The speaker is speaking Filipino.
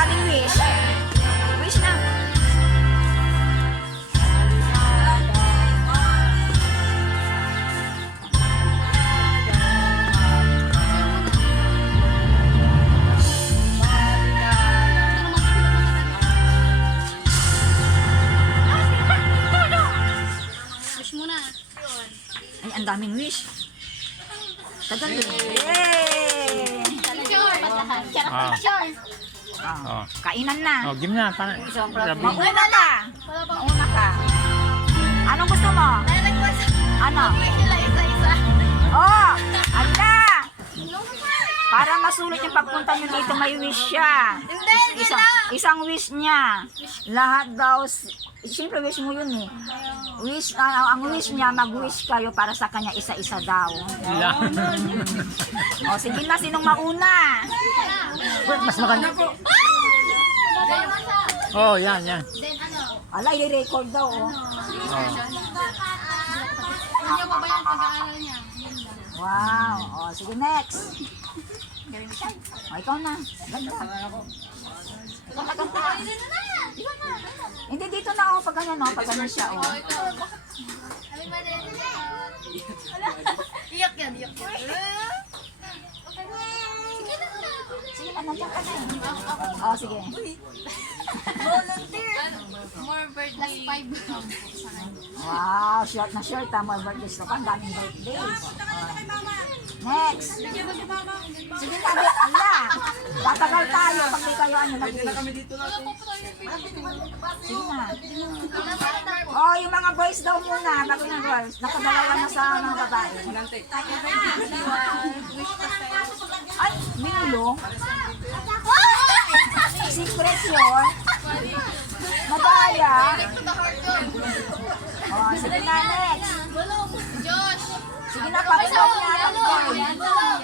daming wish. Wish na. Wish mo na. Ay, ang daming wish. Tagal yun. Yay! Ah. Oh, Oh. kainan na. Oh, game na. Mauna ka. Mauna ka. Anong gusto mo? Ano? Oh, ala! Para masulit yung pagpunta nyo dito, may wish siya. Isang wish niya. Lahat daw, siyempre wish mo yun eh. Wish, ang wish niya, mag-wish kayo para sa kanya isa-isa daw. O, sige na, sinong mauna? Mas maganda. Oh, yan, yan. Ala, i-record daw, oh. Ano pa ba yung pag-aaral niya? Wow. O, sige, next. O, ikaw na. Ganda. Ikaw na, ganda. Hindi, dito na ako pag ganyan, oh. Pag ganyan siya, oh. Iyak yan, iyak yan. Sige na, nandiyan ka na. O, sige. More birthday. Last 5. Wow, short na short, ha. More birthdays ko pa. Ang daming birthdays. Next. Sige na, di. Ala. Tatagal tayo pag di kayo ano nag-wish. Sige na. Oh, yung mga boys daw muna, bago yung girls. Nakadalawa na sa mga babae. Ay, minulong. Secret yun. Madaya. Oh, sige na, next. Josh! Sige na, papasok niya. Papasok.